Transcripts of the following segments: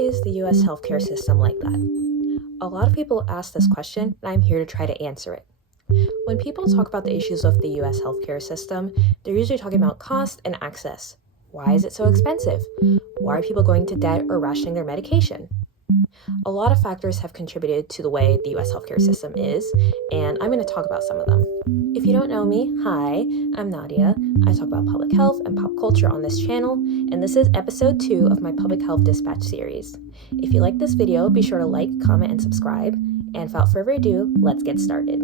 is the US healthcare system like that? A lot of people ask this question, and I'm here to try to answer it. When people talk about the issues of the US healthcare system, they're usually talking about cost and access. Why is it so expensive? Why are people going to debt or rationing their medication? A lot of factors have contributed to the way the US healthcare system is, and I'm going to talk about some of them. If you don't know me, hi, I'm Nadia. I talk about public health and pop culture on this channel, and this is episode 2 of my Public Health Dispatch series. If you like this video, be sure to like, comment, and subscribe. And without further ado, let's get started.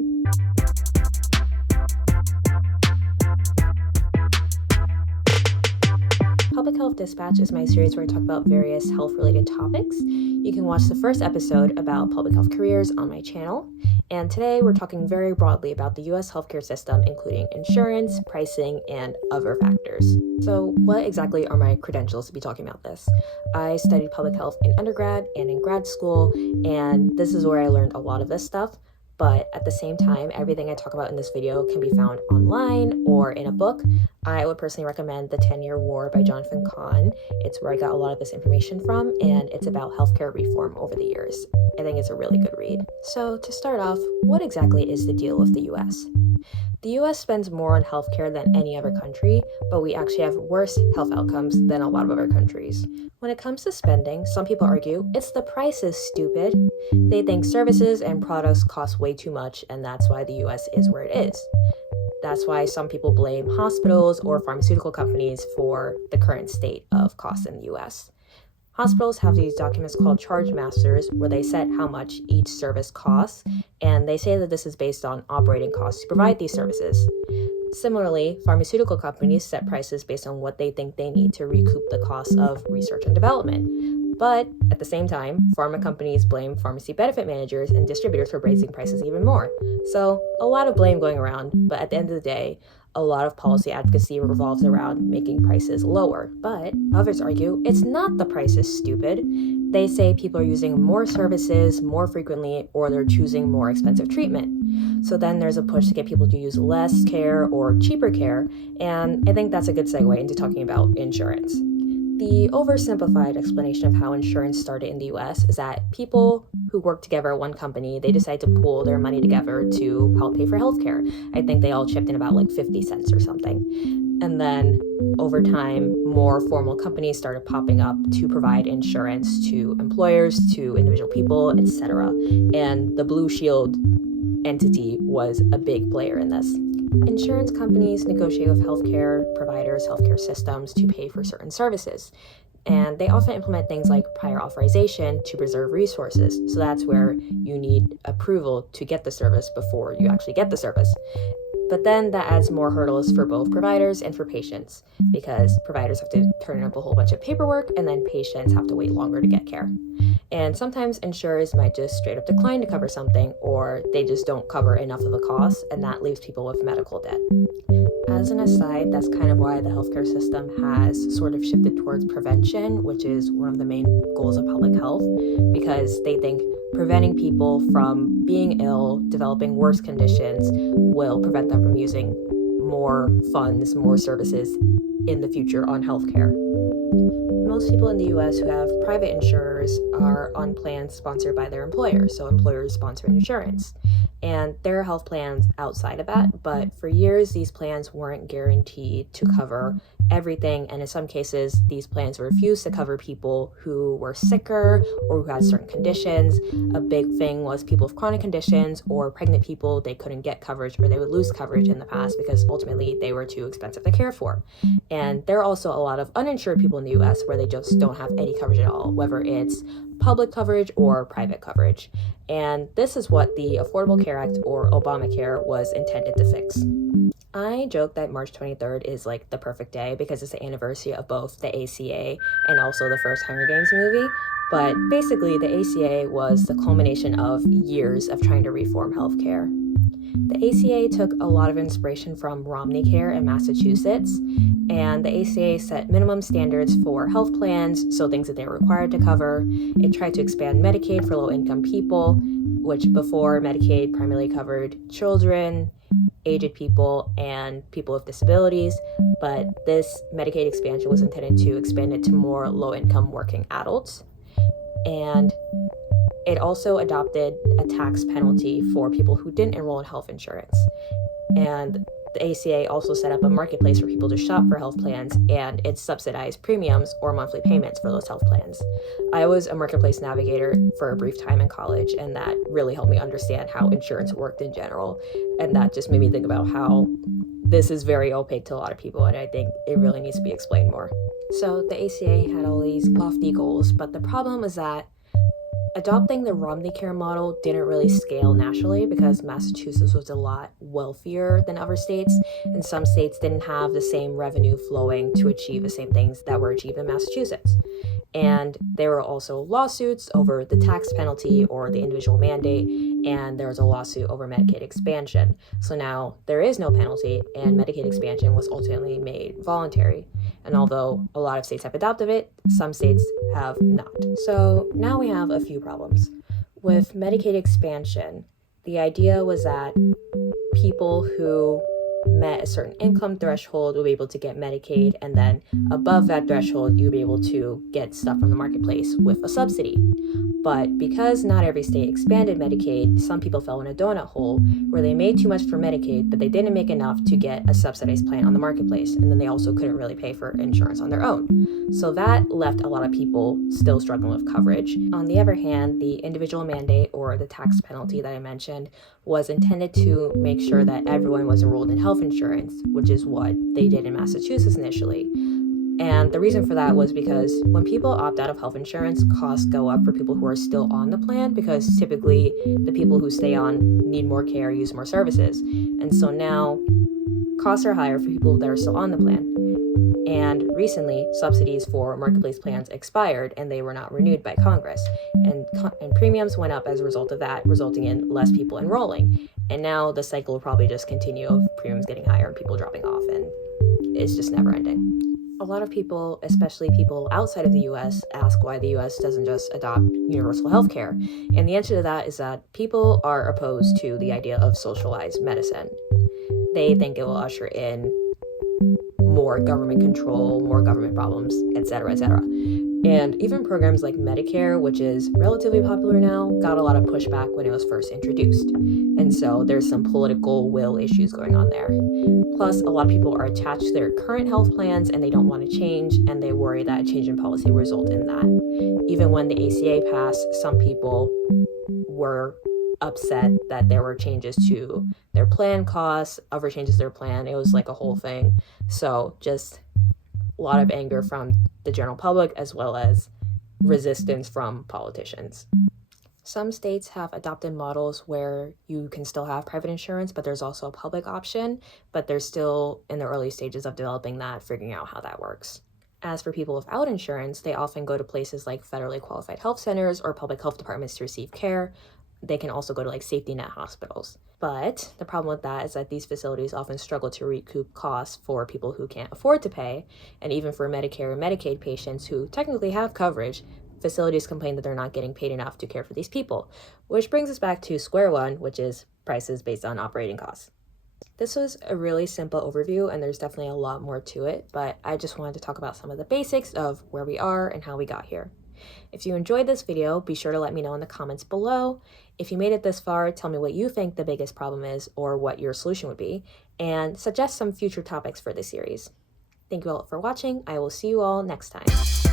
Public Health Dispatch is my series where I talk about various health-related topics. You can watch the first episode about public health careers on my channel. And today we're talking very broadly about the US healthcare system, including insurance, pricing, and other factors. So what exactly are my credentials to be talking about this? I studied public health in undergrad and in grad school, and this is where I learned a lot of this stuff. But at the same time, everything I talk about in this video can be found online or in a book. I would personally recommend The 10-Year War by Jonathan Cahn. It's where I got a lot of this information from, and it's about healthcare reform over the years. I think it's a really good read. So to start off, what exactly is the deal with the US? The US spends more on healthcare than any other country, but we actually have worse health outcomes than a lot of other countries. When it comes to spending, some people argue it's the prices, stupid. They think services and products cost way too much, and that's why the US is where it is. That's why some people blame hospitals or pharmaceutical companies for the current state of costs in the US. Hospitals have these documents called charge masters where they set how much each service costs, and they say that this is based on operating costs to provide these services. Similarly, pharmaceutical companies set prices based on what they think they need to recoup the costs of research and development. But at the same time, pharma companies blame pharmacy benefit managers and distributors for raising prices even more. So a lot of blame going around, but at the end of the day, a lot of policy advocacy revolves around making prices lower. But others argue it's not the prices, stupid. They say people are using more services more frequently, or they're choosing more expensive treatment. So then there's a push to get people to use less care or cheaper care, and I think that's a good segue into talking about insurance. The oversimplified explanation of how insurance started in the US is that people who work together at one company, they decide to pool their money together to help pay for healthcare. I think they all chipped in about like 50 cents or something. And then over time, more formal companies started popping up to provide insurance to employers, to individual people, etc. And the Blue Shield entity was a big player in this. Insurance companies negotiate with healthcare providers, healthcare systems to pay for certain services. And they often implement things like prior authorization to preserve resources. So that's where you need approval to get the service before you actually get the service. But then that adds more hurdles for both providers and for patients, because providers have to turn up a whole bunch of paperwork and then patients have to wait longer to get care. And sometimes insurers might just straight up decline to cover something, or they just don't cover enough of the costs, and that leaves people with medical debt. As an aside, that's kind of why the healthcare system has sort of shifted towards prevention, which is one of the main goals of public health, because they think preventing people from being ill, developing worse conditions, will prevent them from using more funds, more services in the future on healthcare. Most people in the US who have private insurers are on plans sponsored by their employers, so employers sponsor insurance. And there are health plans outside of that, but for years these plans weren't guaranteed to cover everything, and in some cases these plans refused to cover people who were sicker or who had certain conditions. A big thing was people with chronic conditions or pregnant people. They couldn't get coverage, or they would lose coverage in the past because ultimately they were too expensive to care for. And there are also a lot of uninsured people in the US where they just don't have any coverage at all, whether it's public coverage or private coverage. And this is what the Affordable Care Act, or Obamacare, was intended to fix. I joke that March 23rd is like the perfect day because it's the anniversary of both the ACA and also the first Hunger Games movie. But basically, the ACA was the culmination of years of trying to reform healthcare. The ACA took a lot of inspiration from Romney Care in Massachusetts, and the ACA set minimum standards for health plans, so things that they were required to cover. It tried to expand Medicaid for low-income people, which before Medicaid primarily covered children, aged people, and people with disabilities, but this Medicaid expansion was intended to expand it to more low-income working adults. And it also adopted a tax penalty for people who didn't enroll in health insurance. And the ACA also set up a marketplace for people to shop for health plans, and it subsidized premiums or monthly payments for those health plans. I was a marketplace navigator for a brief time in college, and that really helped me understand how insurance worked in general. And that just made me think about how this is very opaque to a lot of people, and I think it really needs to be explained more. So the ACA had all these lofty goals, but the problem is that adopting the Romney-Care model didn't really scale nationally because Massachusetts was a lot wealthier than other states, and some states didn't have the same revenue flowing to achieve the same things that were achieved in Massachusetts. And there were also lawsuits over the tax penalty or the individual mandate, and there was a lawsuit over Medicaid expansion. So now there is no penalty, and Medicaid expansion was ultimately made voluntary. And although a lot of states have adopted it, some states have not. So now we have a few problems. With Medicaid expansion, the idea was that people who met a certain income threshold will be able to get Medicaid, and then above that threshold you'll be able to get stuff from the marketplace with a subsidy. But because not every state expanded Medicaid, some people fell in a donut hole where they made too much for Medicaid, but they didn't make enough to get a subsidized plan on the marketplace, and then they also couldn't really pay for insurance on their own. So that left a lot of people still struggling with coverage. On the other hand, the individual mandate or the tax penalty that I mentioned was intended to make sure that everyone was enrolled in health insurance, which is what they did in Massachusetts initially. And the reason for that was because when people opt out of health insurance, costs go up for people who are still on the plan, because typically the people who stay on need more care, use more services. And so now costs are higher for people that are still on the plan. And recently, subsidies for marketplace plans expired and they were not renewed by Congress. And premiums went up as a result of that, resulting in less people enrolling. And now the cycle will probably just continue of premiums getting higher and people dropping off, and it's just never ending. A lot of people, especially people outside of the US, ask why the US doesn't just adopt universal health care. And the answer to that is that people are opposed to the idea of socialized medicine. They think it will usher in more government control, more government problems, etc., etc. And even programs like Medicare, which is relatively popular now, got a lot of pushback when it was first introduced. And so there's some political will issues going on there. Plus, a lot of people are attached to their current health plans and they don't want to change, and they worry that a change in policy will result in that. Even when the ACA passed, some people were upset that there were changes to their plan costs, other changes to their plan. It was like a whole thing. So just a lot of anger from the general public as well as resistance from politicians. Some states have adopted models where you can still have private insurance, but there's also a public option, but they're still in the early stages of developing that, figuring out how that works. As for people without insurance, they often go to places like federally qualified health centers or public health departments to receive care. They can also go to like safety net hospitals. But the problem with that is that these facilities often struggle to recoup costs for people who can't afford to pay. And even for Medicare and Medicaid patients who technically have coverage, facilities complain that they're not getting paid enough to care for these people. Which brings us back to square one, which is prices based on operating costs. This was a really simple overview, and there's definitely a lot more to it, but I just wanted to talk about some of the basics of where we are and how we got here. If you enjoyed this video, be sure to let me know in the comments below. If you made it this far, tell me what you think the biggest problem is or what your solution would be, and suggest some future topics for this series. Thank you all for watching. I will see you all next time.